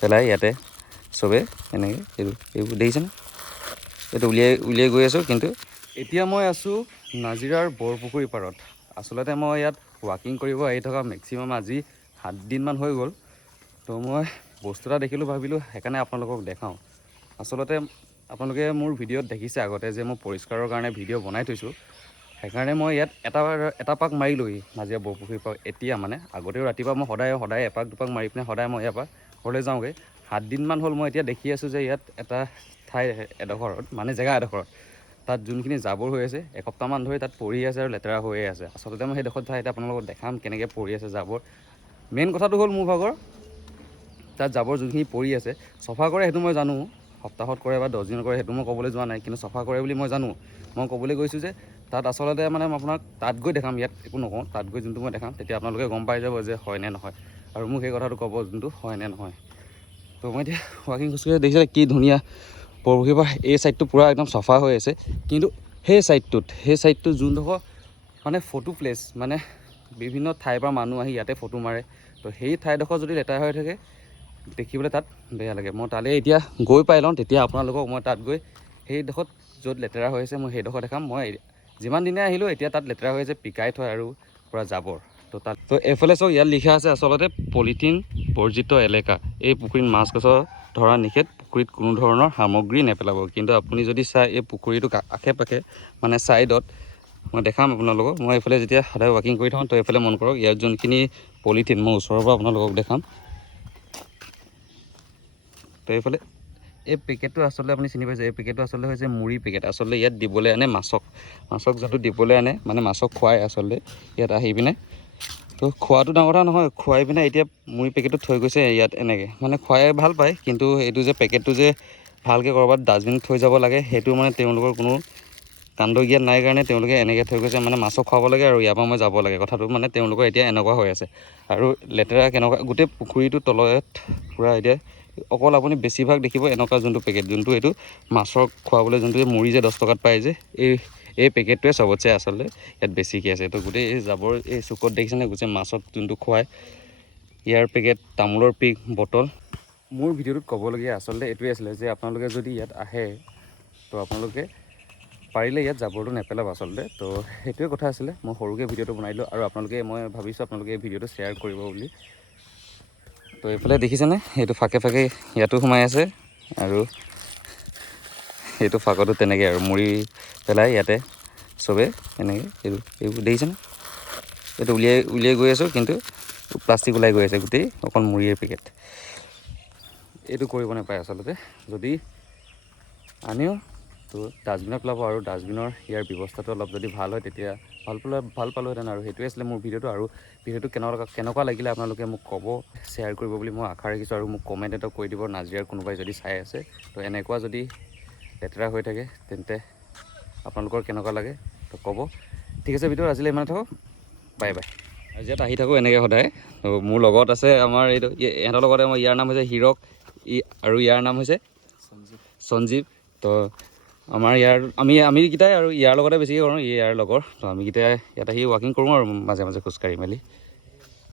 পেলাই ইয়াতে চবে এনেকৈ এইবোৰ দেখিছেনে? এইটো উলিয়াই গৈ আছোঁ। কিন্তু এতিয়া মই আছোঁ নাজিৰাৰ বৰপুখুৰী পাৰত। আচলতে মই ইয়াত ৱাকিং কৰিব আহি থকা মেক্সিমাম আজি 7 দিনমান হৈ গ'ল। তো মই বস্তু এটা দেখিলোঁ, ভাবিলোঁ সেইকাৰণে আপোনালোকক দেখাওঁ। আচলতে আপোনালোকে মোৰ ভিডিঅ'ত দেখিছে আগতে যে মই পৰিষ্কাৰৰ কাৰণে ভিডিঅ' বনাই থৈছোঁ। সেইকাৰণে মই ইয়াত এটা পাক মাৰিলোঁহি নাজিৰা বৰপুখুৰীৰ পৰা। এতিয়া মানে আগতেও ৰাতিপুৱা মই সদায় এপাক দুপাক মাৰি পিনে সদায় মই ইয়াৰ পৰা ঘৰলৈ যাওঁগৈ। 7 দিনমান হ'ল মই এতিয়া দেখি আছোঁ যে ইয়াত এটা ঠাই এডোখৰত মানে জেগা এডোখৰত তাত যোনখিনি জাবৰ হৈ আছে এসপ্তাহমান ধৰি তাত পৰি আছে আৰু লেতেৰা হৈয়ে আছে। আচলতে মই সেইডোখৰ ঠাই এতিয়া আপোনালোকক দেখাম কেনেকৈ পৰি আছে জাবৰ। মেইন কথাটো হ'ল মোৰ ভাগৰ তাত জাবৰ যোনখিনি পৰি আছে চফা কৰে সেইটো মই জানো, সপ্তাহত কৰে বা 10 দিনত কৰে সেইটো মই ক'বলৈ যোৱা নাই, কিন্তু চফা কৰে বুলি মই জানো। মই ক'বলৈ গৈছোঁ যে তাত আচলতে মানে মই আপোনাক তাত গৈ দেখাম, ইয়াত একো নকওঁ। তাত গৈ যোনটো মই দেখাম তেতিয়া আপোনালোকে গম পাই যাব যে হয় নে নহয়, আৰু মোক সেই কথাটো ক'ব যোনটো হয় নে নহয়। তো মই এতিয়া ৱাকিং খোজকাঢ়ি দেখিছে কি ধুনীয়া বৰপুখুৰীৰ পৰা এই ছাইডটো পূৰা একদম চাফা হৈ আছে। কিন্তু সেই ছাইডটো যোনডোখৰ মানে ফটো প্লেচ, মানে বিভিন্ন ঠাইৰ পৰা মানুহ আহি ইয়াতে ফটো মাৰে, তো সেই ঠাইডোখৰ যদি লেতেৰা হৈ থাকে দেখিবলৈ তাত বেয়া লাগে। মই তালৈ এতিয়া গৈ পাই লওঁ, তেতিয়া আপোনালোকক মই তাত গৈ সেইডোখৰত য'ত লেতেৰা হৈ আছে মই সেইডোখৰ দেখাম। মই যিমান দিনে আহিলোঁ এতিয়া তাত লেতেৰা হৈ আছে, পিকাই থয় আৰু পূৰা জাবৰ। তো এইফালে চাওক ইয়াত লিখা আছে আচলতে পলিথিন বৰ্জিত এলেকা। এই পুখুৰীত মাছ কাছ ধৰা নিষেধ, পুখুৰীত কোনো ধৰণৰ সামগ্ৰী নেপেলাব। কিন্তু আপুনি যদি চাই এই পুখুৰীটো আশে পাশে মানে ছাইডত মই দেখাম আপোনালোকক। মই এইফালে যেতিয়া সদায় ৱাকিং কৰি থাকোঁ তো এইফালে মন কৰক ইয়াত যোনখিনি পলিথিন মই ওচৰৰ পৰা আপোনালোকক দেখাম। তো এইফালে এই পেকেটটো আচলতে আপুনি চিনি পাইছে, এই পেকেটটো আচলতে হৈছে মুড়ি পেকেট। আচলতে ইয়াত দিবলৈ আনে মাছক যোনটো দিবলৈ আনে মানে মাছক খুৱাই আচলতে ইয়াত আহি পিনে। তো খোৱাটো ডাঙৰ কথা নহয়, খুৱাই পিনে এতিয়া মুড়ি পেকেটটো থৈ গৈছে ইয়াত এনেকৈ, মানে খুৱাই ভাল পায়। কিন্তু এইটো যে পেকেটটো যে ভালকৈ ক'ৰবাত ডাষ্টবিনত থৈ যাব লাগে সেইটো মানে তেওঁলোকৰ কোনো কাণ্ড জ্ঞান নাই কাৰণে তেওঁলোকে এনেকৈ থৈ গৈছে, মানে মাছক খুৱাব লাগে আৰু ইয়াৰ পৰা মই যাব লাগে। কথাটো মানে তেওঁলোকৰ এতিয়া এনেকুৱা হৈ আছে। আৰু লেতেৰা কেনেকুৱা গোটেই পুখুৰীটোৰ তলত পূৰা এতিয়া অকল আপুনি বেছিভাগ দেখিব এনেকুৱা যোনটো পেকেট, যোনটো এইটো মাছক খুৱাবলৈ যোনটো মুড়ি যে 10 টকাত পায় যে এই পেকেটটোৱে চবতছে আচলতে ইয়াত বেছিকৈ আছে। তো গোটেই এই জাবৰ এই চুকত দেখিছেনে গোটেই মাছক যোনটো খুৱায় ইয়াৰ পেকেট, তামোলৰ পিক, বটল। মোৰ ভিডিঅ'টোত ক'বলগীয়া আচলতে এইটোৱে আছিলে যে আপোনালোকে যদি ইয়াত আহে তো আপোনালোকে পাৰিলে ইয়াত জাবৰটো নেপেলাব আচলতে। তো সেইটোৱে কথা আছিলে, মই সৰুকৈ ভিডিঅ'টো বনাই দিলোঁ আৰু মই ভাবিছোঁ আপোনালোকে এই ভিডিঅ'টো শ্বেয়াৰ কৰিব বুলি। তো এইফালে দেখিছেনে সেইটো ফাকে ইয়াতো সোমাই আছে, আৰু সেইটো ফাকতো তেনেকৈ আৰু মুড়ি পেলাই ইয়াতে চবে এনেকৈ এইবোৰ দেখিছেনে? এইটো উলিয়াই গৈ আছোঁ, কিন্তু প্লাষ্টিক ওলাই গৈ আছে গোটেই, অকল মুড়িৰ পেকেট। এইটো কৰিব নাপায় আচলতে। যদি আনেও তো ডাষ্টবিনত পেলাব, আৰু ডাষ্টবিনৰ ইয়াৰ ব্যৱস্থাটো অলপ যদি ভাল হয় তেতিয়া ভাল পালোহেঁতেন। আৰু সেইটোৱে আছিলে মোৰ ভিডিঅ'টো। আৰু ভিডিঅ'টো কেনেকুৱা লাগিলে আপোনালোকে মোক ক'ব, শ্বেয়াৰ কৰিব বুলি মই আশা ৰাখিছোঁ। আৰু মোক কমেণ্ট এটা কৰি দিব নাজিৰাৰ কোনোবাই যদি চাই আছে, তো এনেকুৱা যদি লেতেৰা হৈ থাকে তেন্তে আপোনালোকৰ কেনেকুৱা লাগে তো ক'ব। ঠিক আছে, ভিডিঅ'টো আজিলৈ ইমান থাকক, বাই বাই। আজি ইয়াত আহি থাকোঁ এনেকৈ সদায়। তো মোৰ লগত আছে আমাৰ এইটো ইহঁতৰ লগতে ইয়াৰ নাম হৈছে হিৰক, আৰু ইয়াৰ নাম হৈছে সঞ্জীৱ। তো আমাৰ আমিকেইটাই আৰু ইয়াৰ লগতে বেছিকৈ কৰোঁ, ইয়াৰ লগৰ। তো আমিকেইটাই ইয়াত আহি ৱাকিং কৰোঁ আৰু মাজে মাজে খোজকাঢ়ি মেলি।